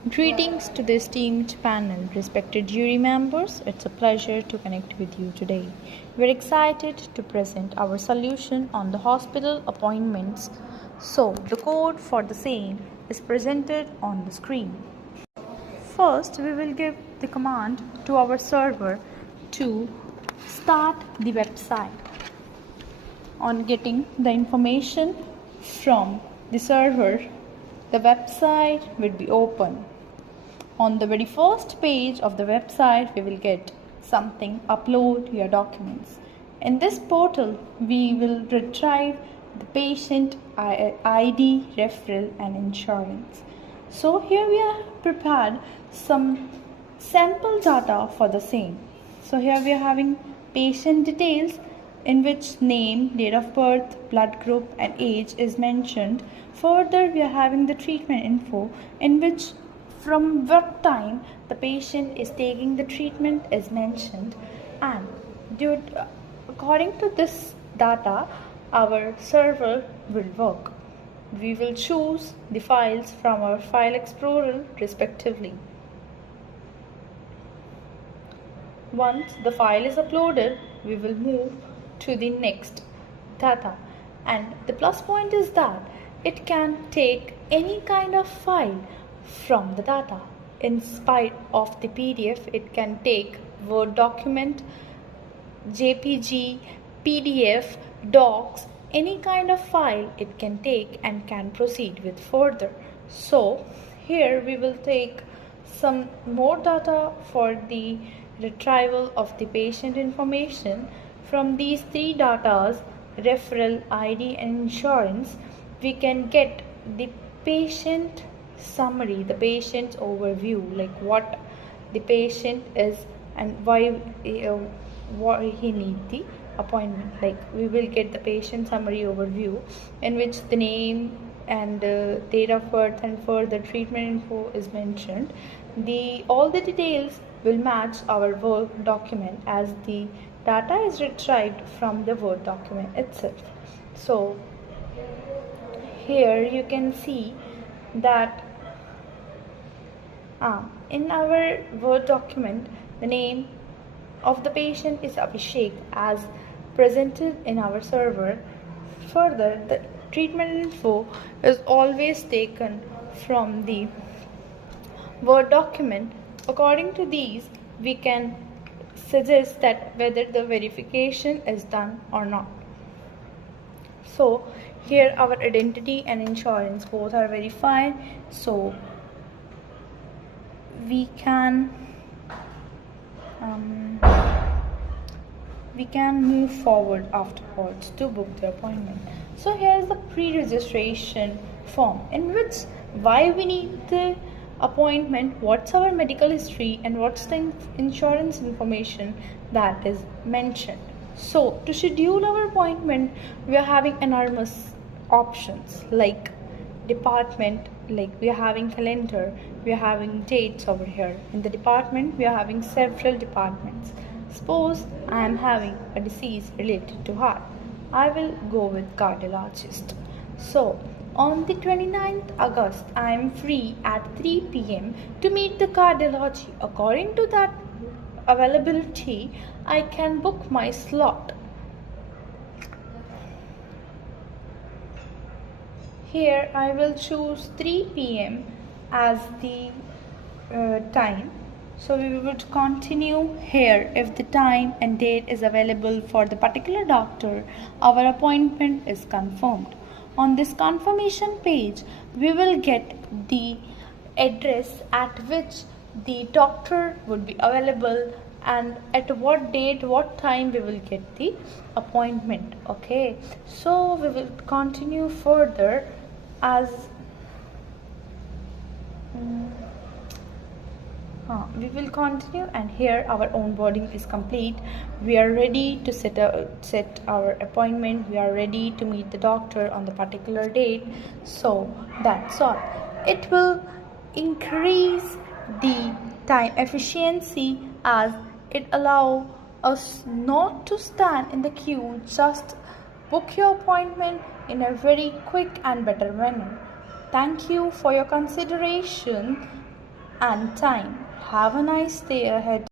Greetings to the esteemed panel, respected jury members. It's a pleasure to connect with you today. We're excited to present our solution on the hospital appointments. So, the code for the same is presented on the screen. First, we will give the command to our server to start the website. On getting the information from the server, the website will be open. On the very first page of the website, we will get something: upload your documents. In this portal, we will retrieve the patient ID, referral, and insurance. So here we have prepared some sample data for the same. So here we are having patient details, in which name, date of birth, blood group, and age is mentioned. Further, we are having the treatment info, in which from what time the patient is taking the treatment is mentioned, and according to this data, our server will work. We will choose the files from our file Uxplorer respectively. Once the file is uploaded, we will move to the next data, and the plus point is that it can take any kind of file from the data. In spite of the PDF, it can take Word document, JPG, PDF, docs, any kind of file it can take and can proceed with further. So here we will take some more data for the retrieval of the patient information. From these three datas, referral, ID, and insurance, we can get the patient summary, the patient's overview, like what the patient is and why he needs the appointment. Like we will get the patient summary overview, in which the name and date of birth and further treatment info is mentioned. All the details will match our Word document, as the data is retrieved from the Word document itself. So here you can see that in our Word document, the name of the patient is Abhishek as presented in our server. Further, the treatment info is always taken from the Word document. According to these, we can suggest that whether the verification is done or not. So here our identity and insurance both are verified, so we can move forward afterwards to book the appointment. So here is the pre-registration form, in which why we need the appointment, what's our medical history, and what's the insurance information that is mentioned. So to schedule our appointment, we are having enormous options like department, like we are having calendar, we are having dates over here. In the department, we are having several departments. Suppose I am having a disease related to heart, I will go with cardiologist. So on the 29th August, I am free at 3 p.m. to meet the cardiology. According to that availability, I can book my slot. Here I will choose 3 p.m. as the time. So we will continue here. If the time and date is available for the particular doctor, our appointment is confirmed. On this confirmation page, we will get the address at which the doctor would be available, and at what date, what time we will get the appointment. Okay, so we will continue further as we will continue, and here our onboarding is complete. We are ready to set our appointment. We are ready to meet the doctor on the particular date. So that's all. It will increase the time efficiency, as it allows us not to stand in the queue. Just book your appointment in a very quick and better manner. Thank you for your consideration. and time. Have a nice day ahead.